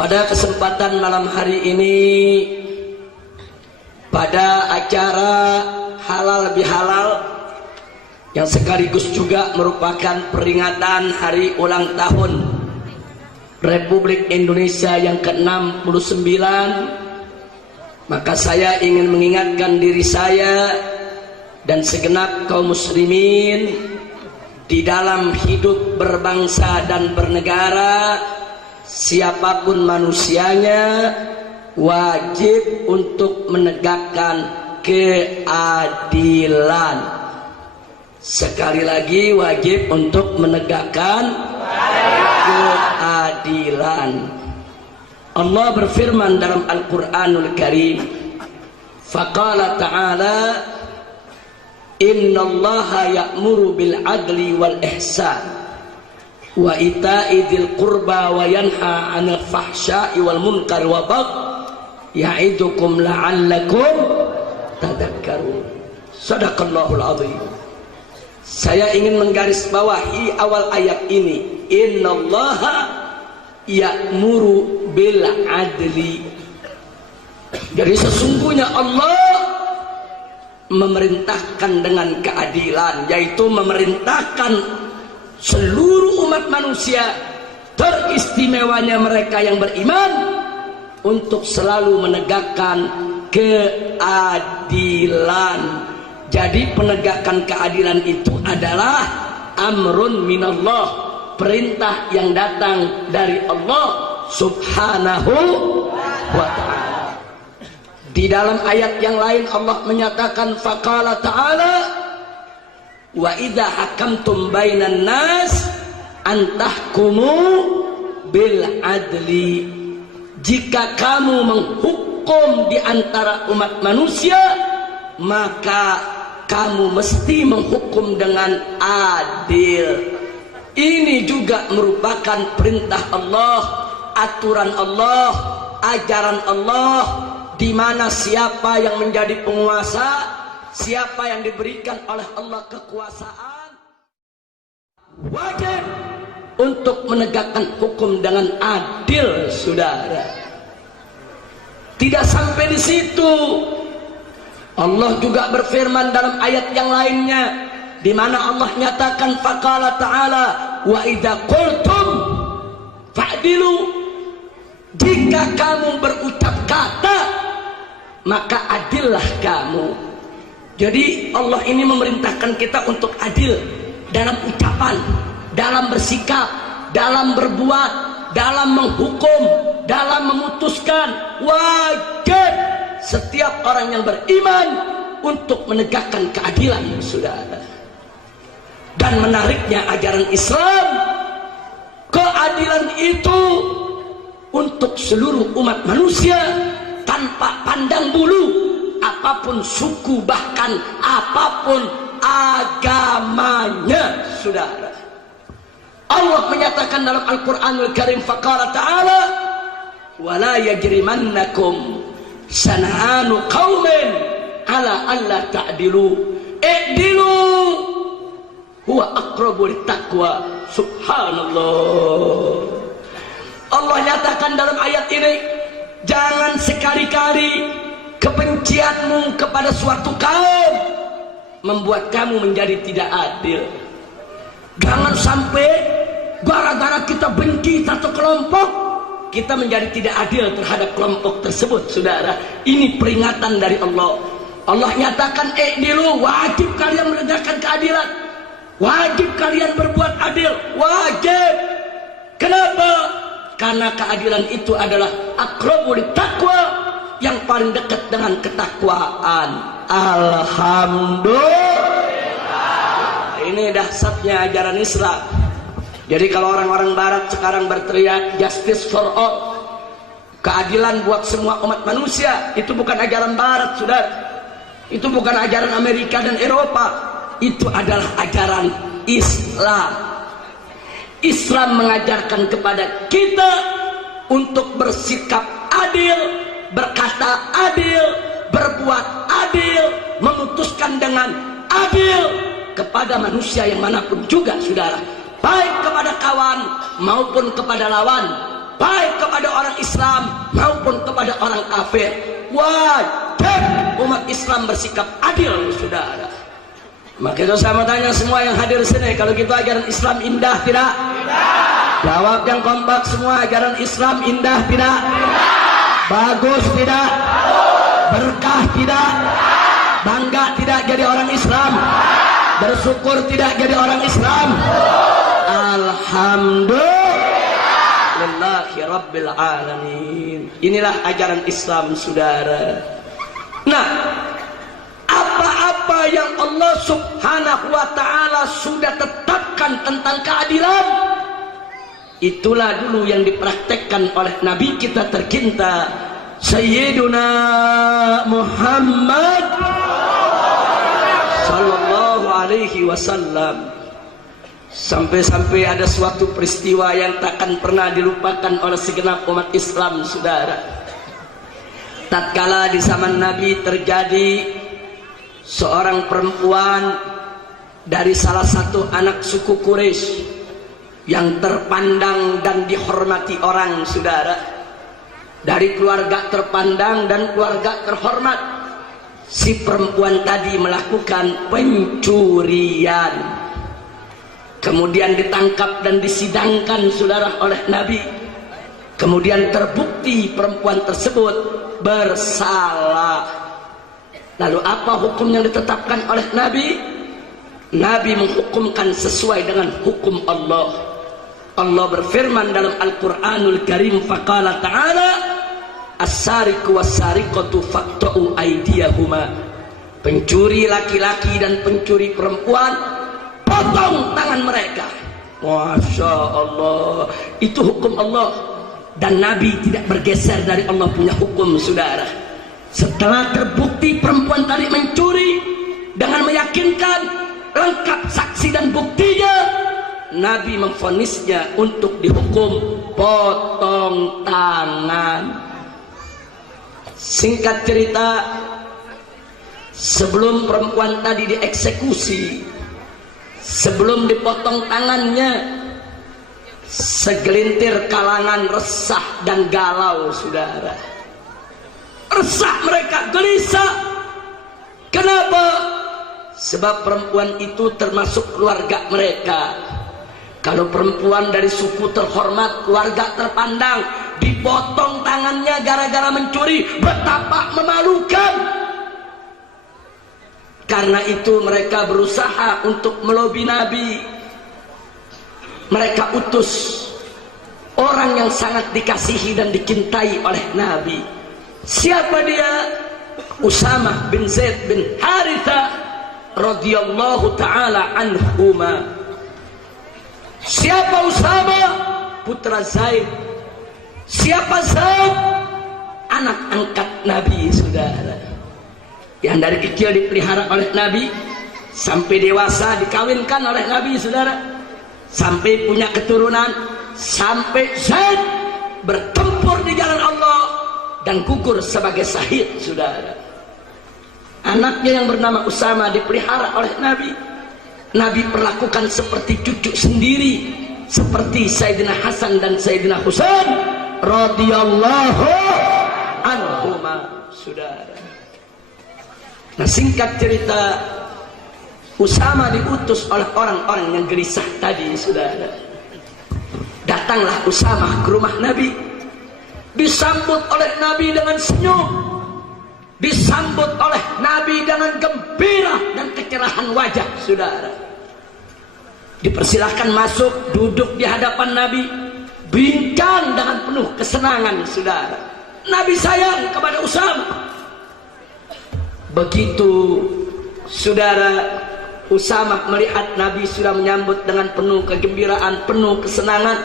Pada kesempatan malam hari ini, pada acara halal bihalal yang sekaligus juga merupakan peringatan hari ulang tahun Republik Indonesia yang ke-69, maka saya ingin mengingatkan diri saya dan segenap kaum muslimin di dalam hidup berbangsa dan bernegara, siapapun manusianya wajib untuk menegakkan keadilan. Sekali lagi, wajib untuk menegakkan keadilan. Allah berfirman dalam Al-Quranul Karim, faqala ta'ala, innallaha ya'muru bil adli wal ihsan wa ita'i dzil qurba wa yanha 'anil fahsya'i wal munkar wa baghi ya'idukum la'allakum tadhakkarun. Shadaqallahul azim. Saya ingin menggarisbawahi awal ayat ini, innallaha ya'muru bil adli. Jadi sesungguhnya Allah memerintahkan dengan keadilan, yaitu memerintahkan seluruh umat manusia, teristimewanya mereka yang beriman, untuk selalu menegakkan keadilan. Jadi penegakan keadilan itu adalah amrun minallah, perintah yang datang dari Allah subhanahu wa ta'ala. Di dalam ayat yang lain Allah menyatakan, faqala ta'ala, wa idza hakamtum bainan nas antahkumu bil adli. Jika kamu menghukum di antara umat manusia, maka kamu mesti menghukum dengan adil. Ini juga merupakan perintah Allah, aturan Allah, ajaran Allah, di mana siapa yang menjadi penguasa, siapa yang diberikan oleh Allah kekuasaan, wajib untuk menegakkan hukum dengan adil, saudara. Tidak sampai di situ, Allah juga berfirman dalam ayat yang lainnya, di mana Allah nyatakan, faqala ta'ala, wa idza qultum fa'dilu. Jika kamu berucap kata, maka adillah kamu. Jadi Allah ini memerintahkan kita untuk adil dalam ucapan, dalam bersikap, dalam berbuat, dalam menghukum, dalam memutuskan. Wajib setiap orang yang beriman untuk menegakkan keadilan, saudara. Dan menariknya ajaran Islam, keadilan itu untuk seluruh umat manusia tanpa pandang bulu, apapun suku, bahkan apapun agamanya, saudara. Allah menyatakan dalam Al-Quranul Karim, faqala ta'ala, wala yajrimannakum sana'anu qaumin ala alla ta'dilu i'dilu huwa aqrabu littaqwa. Subhanallah. Allah nyatakan dalam ayat ini, jangan sekali-kali kebencianmu kepada suatu kaum membuat kamu menjadi tidak adil. Jangan sampai gara-gara kita benci satu kelompok, kita menjadi tidak adil terhadap kelompok tersebut, saudara. Ini peringatan dari Allah. Allah nyatakan, dulu wajib kalian menegakkan keadilan, wajib kalian berbuat adil, wajib. Kenapa? Karena keadilan itu adalah aqrabul taqwa, yang paling dekat dengan ketakwaan. Alhamdulillah. Ini dahsyatnya ajaran Islam. Jadi kalau orang-orang barat sekarang berteriak justice for all, keadilan buat semua umat manusia, itu bukan ajaran barat, saudara. Itu bukan ajaran Amerika dan Eropa. Itu adalah ajaran Islam. Islam mengajarkan kepada kita untuk bersikap adil, berkata adil, berbuat adil, memutuskan dengan adil kepada manusia yang manapun juga, saudara. Baik kepada kawan maupun kepada lawan, baik kepada orang Islam maupun kepada orang kafir. Wajib umat Islam bersikap adil, saudara. Maka itu saya mau tanya semua yang hadir sini, kalau gitu ajaran Islam indah tidak? Jawab yang kompak semua, ajaran Islam indah tidak? Bagus tidak? Berkah tidak? Bangga tidak jadi orang Islam? Bersyukur tidak jadi orang Islam? Alhamdulillahi Rabbil Alamin. Inilah ajaran Islam, saudara. Nah, apa-apa yang Allah subhanahu wa ta'ala sudah tetapkan tentang keadilan, itulah dulu yang dipraktekkan oleh Nabi kita tercinta Sayyiduna Muhammad sallallahu alaihi wasallam. Sampai-sampai ada suatu peristiwa yang takkan pernah dilupakan oleh segenap umat Islam, saudara. Tatkala di zaman Nabi terjadi seorang perempuan dari salah satu anak suku Quraisy yang terpandang dan dihormati orang, saudara. Dari keluarga terpandang dan keluarga terhormat, si perempuan tadi melakukan pencurian. Kemudian ditangkap dan disidangkan, saudara, oleh Nabi. Kemudian terbukti perempuan tersebut bersalah. Lalu apa hukum yang ditetapkan oleh Nabi? Nabi menghukumkan sesuai dengan hukum Allah. Allah berfirman dalam Al-Quranul Karim, faqala ta'ala as-sariqu was-sariqatu faqta'u aydiyahuma. Pencuri laki-laki dan pencuri perempuan, potong tangan mereka. Masya Allah, itu hukum Allah. Dan Nabi tidak bergeser dari Allah punya hukum, saudara. Setelah terbukti perempuan tadi mencuri dengan meyakinkan, lengkap saksi dan buktinya, Nabi memvonisnya untuk dihukum potong tangan. Singkat cerita, sebelum perempuan tadi dieksekusi, sebelum dipotong tangannya, segelintir kalangan resah dan galau, saudara. Resah mereka, gelisah. Kenapa? Sebab perempuan itu termasuk keluarga mereka. Kalau perempuan dari suku terhormat, keluarga terpandang, dipotong tangannya gara-gara mencuri, betapa memalukan. Karena itu mereka berusaha untuk melobi Nabi. Mereka utus orang yang sangat dikasihi dan dicintai oleh Nabi. Siapa dia? Usamah bin Zaid bin Haritha radhiyallahu ta'ala anhuma. Siapa Usamah? Putra Zaid. Siapa Zaid? Anak angkat Nabi, saudara. Yang dari kecil dipelihara oleh Nabi, sampai dewasa dikawinkan oleh Nabi, saudara. Sampai punya keturunan, sampai Zaid bertempur di jalan Allah dan gugur sebagai syahid, saudara. Anaknya yang bernama Usamah dipelihara oleh Nabi. Nabi perlakukan seperti cucu sendiri, seperti Sayyidina Hasan dan Sayyidina Husain radhiyallahu anhuma, saudara. Nah, singkat cerita, Usamah diutus oleh orang-orang yang gelisah tadi, saudara. Datanglah Usamah ke rumah Nabi, disambut oleh Nabi dengan senyum, disambut oleh Nabi dengan gembira dan kecerahan wajah, saudara. Dipersilahkan masuk, duduk di hadapan Nabi, bincang dengan penuh kesenangan, saudara. Nabi sayang kepada Usamah. Begitu, saudara, Usamah melihat Nabi sudah menyambut dengan penuh kegembiraan, penuh kesenangan,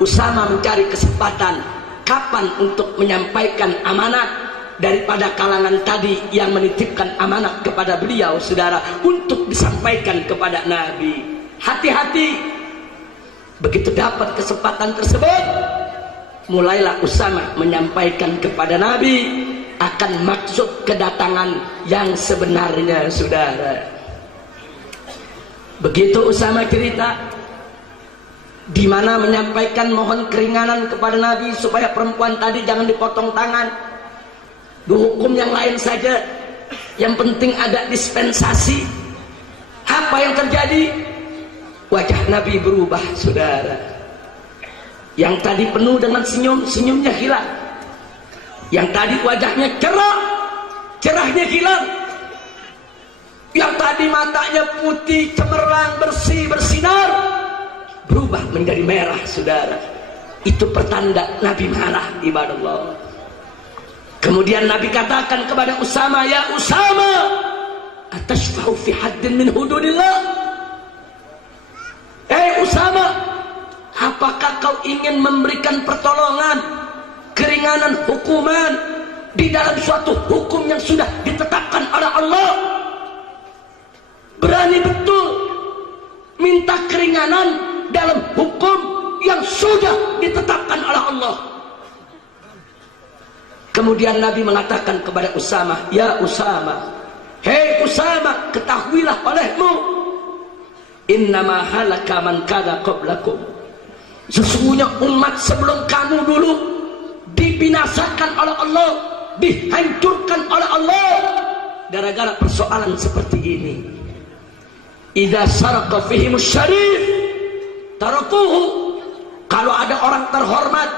Usamah mencari kesempatan kapan untuk menyampaikan amanat daripada kalangan tadi yang menitipkan amanat kepada beliau, saudara, untuk disampaikan kepada Nabi. Hati-hati. Begitu dapat kesempatan tersebut, mulailah Usamah menyampaikan kepada Nabi akan maksud kedatangan yang sebenarnya, saudara. Begitu Usamah cerita, di mana menyampaikan mohon keringanan kepada Nabi supaya perempuan tadi jangan dipotong tangan. Hukum yang lain saja, yang penting ada dispensasi. Apa yang terjadi? Wajah Nabi berubah, saudara. Yang tadi penuh dengan senyum, senyumnya hilang. Yang tadi wajahnya cerah, cerahnya hilang. Yang tadi matanya putih, cemerlang, bersih, bersinar, berubah menjadi merah, saudara. Itu pertanda Nabi marah, ibadah Allah. Kemudian Nabi katakan kepada Usama, ya Usama, atashfa'u fi haddin min hududillah. Usama, apakah kau ingin memberikan pertolongan, keringanan hukuman di dalam suatu hukum yang sudah ditetapkan oleh Allah? Berani betul minta keringanan dalam hukum yang sudah ditetapkan oleh Allah. Kemudian Nabi mengatakan kepada Usama, ya Usama, hei Usama, ketahuilah olehmu, innama halaka man kana qablakum. Sesungguhnya umat sebelum kamu dulu dibinasakan oleh Allah, dihancurkan oleh Allah gara-gara persoalan seperti ini. Idza saraqa fihimus syarif tarakuhu. Kalau ada orang terhormat,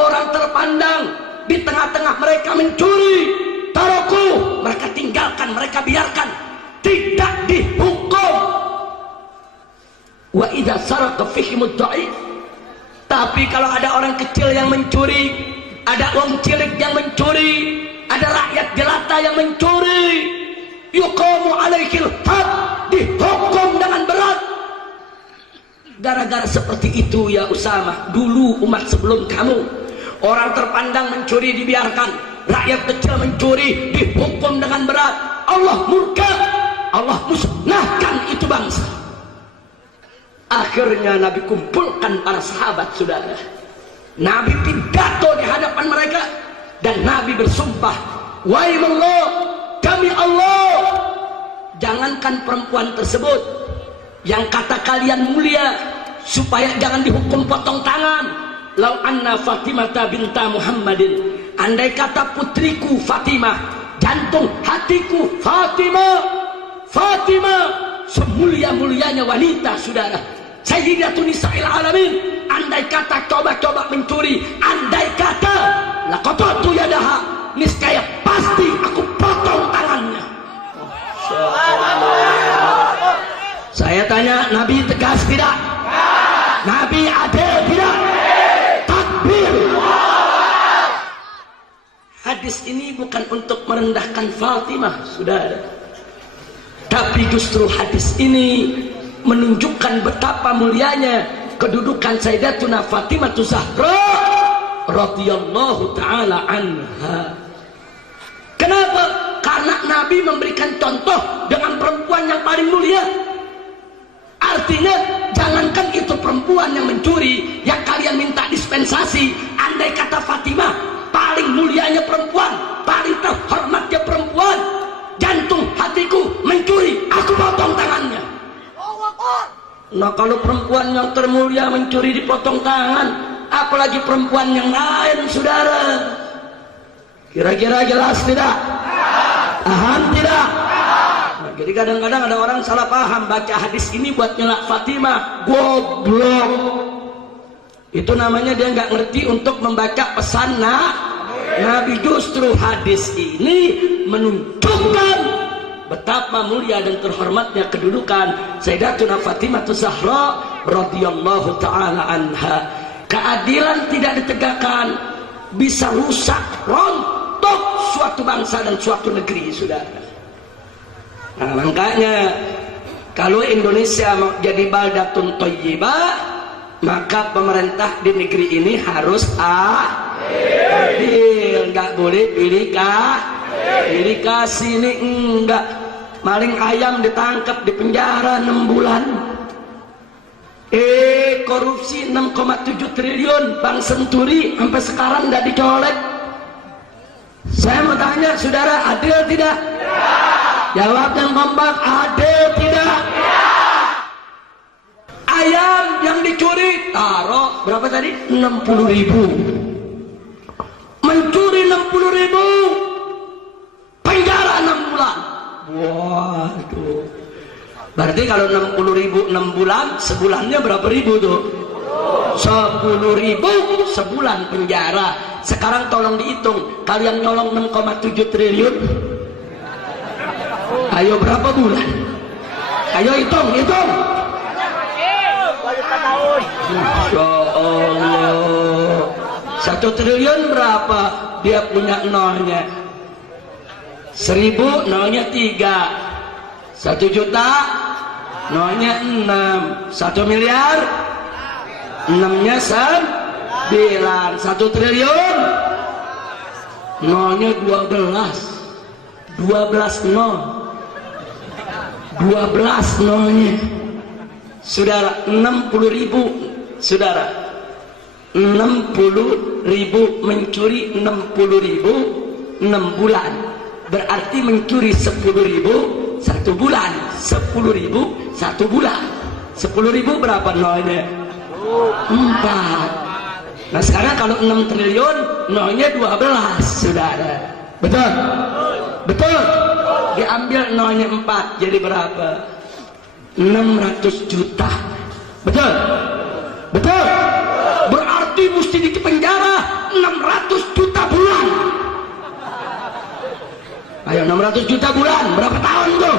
orang terpandang di tengah-tengah mereka mencuri, tarakuhu, mereka tinggalkan, mereka biarkan, tidak dihukum. Wa idza saraqa fihimud dha'if. Tapi kalau ada orang kecil yang mencuri, ada orang cilik yang mencuri, ada rakyat jelata yang mencuri, yuqamu alaihil had, dihukum dengan berat. Gara-gara seperti itu ya Usama, dulu umat sebelum kamu, orang terpandang mencuri dibiarkan, rakyat kecil mencuri dihukum dengan berat. Allah murka, Allah musnahkan itu bangsa. Akhirnya Nabi kumpulkan para sahabat, saudara. Nabi pidato di hadapan mereka dan Nabi bersumpah, wahai demi Allah, jangankan perempuan tersebut yang kata kalian mulia, supaya jangan dihukum potong tangan. Lau anna Fatimah binta Muhammadin, andai kata putriku Fatimah, jantung hatiku Fatimah, semulia-mulianya wanita, saudara, Sayyidatun Nisa'il Alamin, andai kata coba-coba mencuri, andai kata laqatatu yadaha, niscaya pasti aku potong tangannya. Saya tanya, Nabi tegas tidak? Nabi adil tidak? Takbir. Hadis ini bukan untuk merendahkan Fatimah, saudara, tapi justru hadis ini menunjukkan betapa mulianya kedudukan Sayyidatuna Fatimah Zahra radhiyallahu taala anha. Kenapa? Karena Nabi memberikan contoh dengan perempuan yang paling mulia. Artinya jangankan itu perempuan yang mencuri, yang kalian minta dispensasi, andai kata Fatimah paling mulianya perempuan, paling terhormatnya perempuan, jantung hatiku mencuri, aku potong tangannya. Nah, kalau perempuan yang termulia mencuri dipotong tangan, apalagi perempuan yang lain, saudara. Kira-kira jelas tidak? Paham tidak? Nah, jadi kadang-kadang ada orang salah paham, baca hadis ini buat nyelak Fatimah, goblok. Itu namanya dia nggak ngerti untuk membaca pesan Nabi. Justru hadis ini menunjukkan betapa mulia dan terhormatnya kedudukan Sayyidatuna Fatimah Zahra radhiyallahu taala anha. Keadilan tidak ditegakkan bisa rusak, rontok suatu bangsa dan suatu negeri, saudara. Nah, makanya kalau Indonesia mau jadi baldatun thayyibah, maka pemerintah di negeri ini harus adil, nggak boleh pilih sini, enggak. Maling ayam ditangkap di penjara 6 bulan. Korupsi 6,7 triliun, Bank Senturi sampai sekarang nggak dicolek. Saya mau tanya, saudara, adil tidak? Jawab yang kompak, adil tidak? ayam yang dicuri taruh berapa tadi? 60.000. Mencuri 60.000 penjara 6 bulan. Waduh, berarti kalau 60.000 6 bulan, sebulannya berapa ribu tuh? 10.000 sebulan penjara. Sekarang tolong dihitung, kalian nyolong 6,7 triliun, ayo berapa bulan? Ayo hitung. Masya Allah, 1 triliun berapa? Dia punya nolnya 1000, nolnya 3. 1 juta, nolnya 6. 1 miliar, 6-nya 9. 1 triliun, nolnya 12. 12 nol. 12 nolnya. Saudara, 60.000. Saudara, 60.000 mencuri 60.000 6 bulan. Berarti mencuri 10.000 1 bulan. 10.000 1 bulan. 10.000 berapa nolnya? 4. Nah sekarang kalau 6 triliun nolnya 12, saudara. Betul? Betul? Diambil nolnya 4 jadi berapa? 600 juta. Betul? Betul? Berarti mesti di penjara 600 juta bulan. Ayo 600 juta bulan berapa tahun tuh?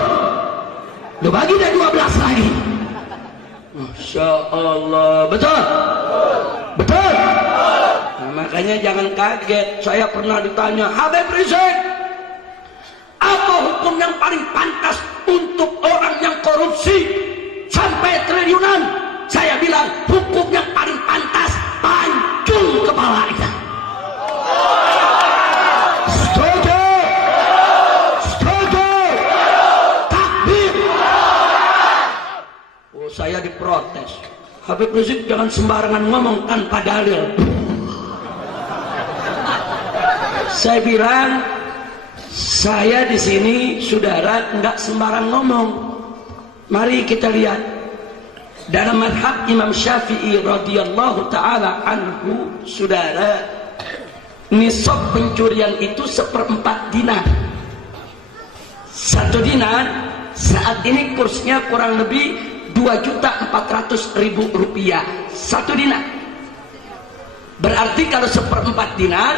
Lu bagi deh 12 lagi. Masya Allah. Betul? Betul? Nah, makanya jangan kaget. Saya pernah ditanya, Habib Rizik, apa hukum yang paling pantas untuk orang yang korupsi sampai triliunan? Saya bilang hukum yang paling pantas pancung kepalanya. Setuju? Setuju? Takbir. Oh, saya diprotes. Habib Rizik jangan sembarangan ngomong tanpa dalil. Saya bilang, saya di sini saudara nggak sembarang ngomong. Mari kita lihat dalam madhab Imam Syafi'i radhiyallahu taala anhu, saudara, nisab pencurian itu 1/4 dinar. 1 dinar saat ini kursnya kurang lebih 2.400.000 rupiah. 1 dinar. Berarti kalau 1/4 dinar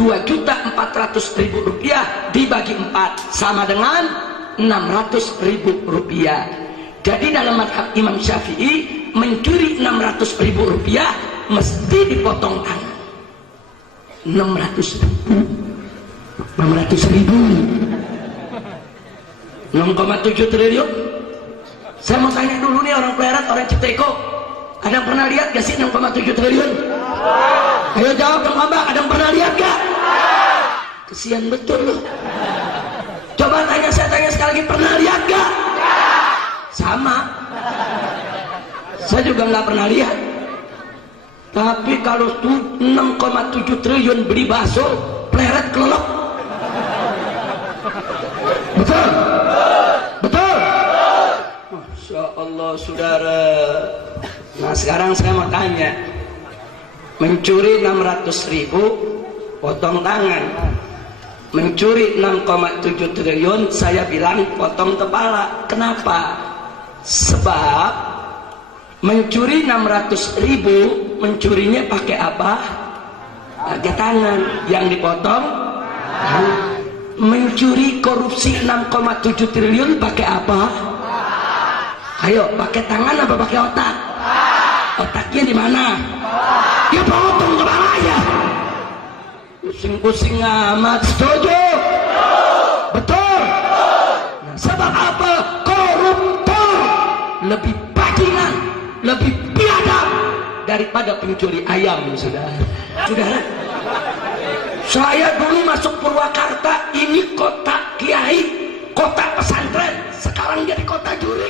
2.400.000 rupiah dibagi 4 sama dengan 600.000 rupiah. Jadi dalam madhab Imam Syafi'i mencuri 600.000 rupiah mesti dipotong tangan. 600.000 6,7 triliun. Saya mau tanya dulu nih orang Plerat, orang Citeko, ada yang pernah lihat gak sih 6,7 triliun? Ayo jawab dong Abang, ada yang pernah lihat gak? Kesian betul loh. Coba saya tanya sekali lagi, pernah lihat gak? Sama, saya juga nggak pernah lihat. Tapi kalau 6,7 triliun beli bakso, Pleret kelelep. Betul? Betul? Masya Allah, saudara. Nah sekarang saya mau tanya, mencuri 600.000 potong tangan, mencuri 6,7 triliun saya bilang potong kepala. Kenapa? Sebab mencuri 600.000 mencurinya pakai apa? Pakai tangan, yang dipotong. Mencuri korupsi 6,7 triliun pakai apa? Ayo, pakai tangan apa pakai otak? Otaknya di mana? Ya potong kepalanya. Pusing-pusing amat. Setuju? Betul? Nah, sebab apa? Koruptor lebih bajingan, lebih biadab daripada pencuri ayam, saudara. Saudara, saya dulu masuk Purwakarta, ini kota kiai, kota pesantren, sekarang jadi kota judi.